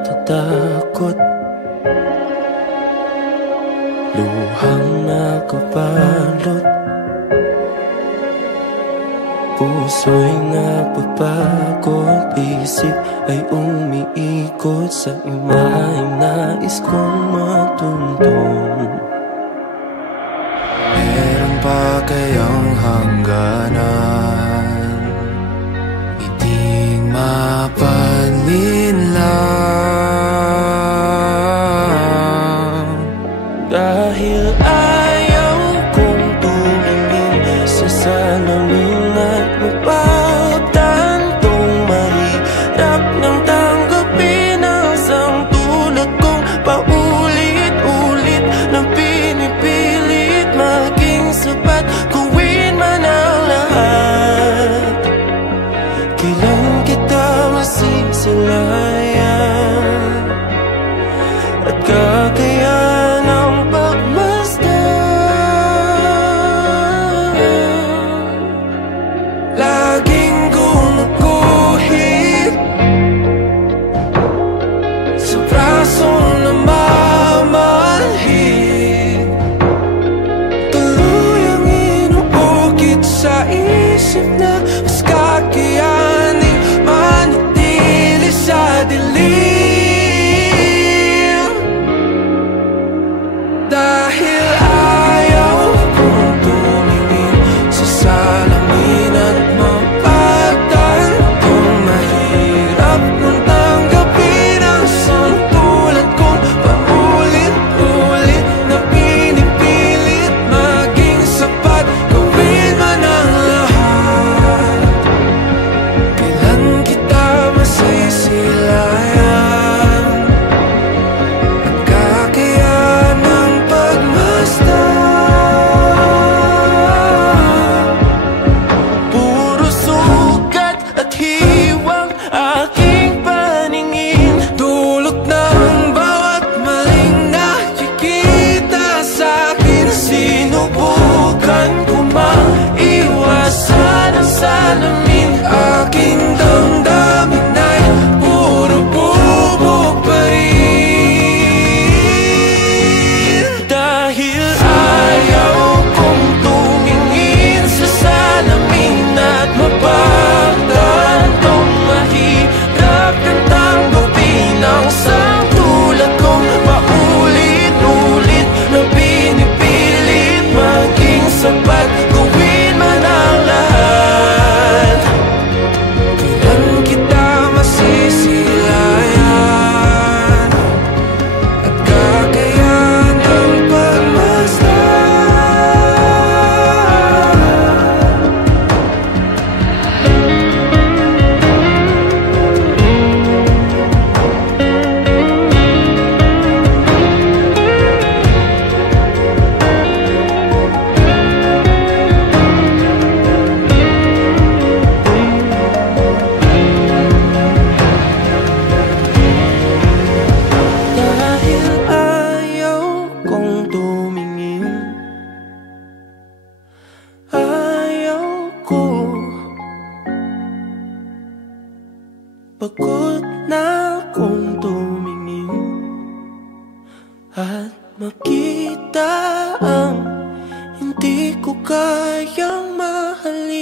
natatakot, luhang nakabalot, puso'y napapagod, isip ay umiikot sa imaheng nais kong matuntun. Meron pa kayang hangganan, iting mapaninlang. Dahil ayaw kong tumingin sa salamin at mapagtantong mahirap nang tanggapin ang isang tulad kong paulit-ulit na pinipilit maging sapat, gawin man ang lahat. Kailan kita masisilayan at kakayanan ang pagmasdan? Laging gumuguhit sa brasong namamanhid, tuluyang inuukit sa isip na mas kakayaning manatili sa dilim. Dahil ayaw kong tumingin sa salamin at mapagtantong mahirap nang tanggapin ang isang tulad kong paulit-ulit na pinipilit maging sapat, gawin man ang lahat. Kailan kita masisilayan at kakayanan ang pagmasdan? Puro sugat at hiwang aking paningin, dulot ng bawat maling nakikita sa'kin. Sinubukan ko maiwasan ang salamin, aking damdamin ay puro bubog pa rin. Dahil ayaw kong tumingin sa salamin at mapagtantong mahirap kang tanggapin ang isang tulad kong paulit-ulit na pinipilit maging sapat, gawin man ang lahat. Kailan kita masisilayan at kakayanan ang Dahil ayaw kong tumingin, ayaw ko, pagod na akong tumingin at makita ang hindi ko kayang mahalin.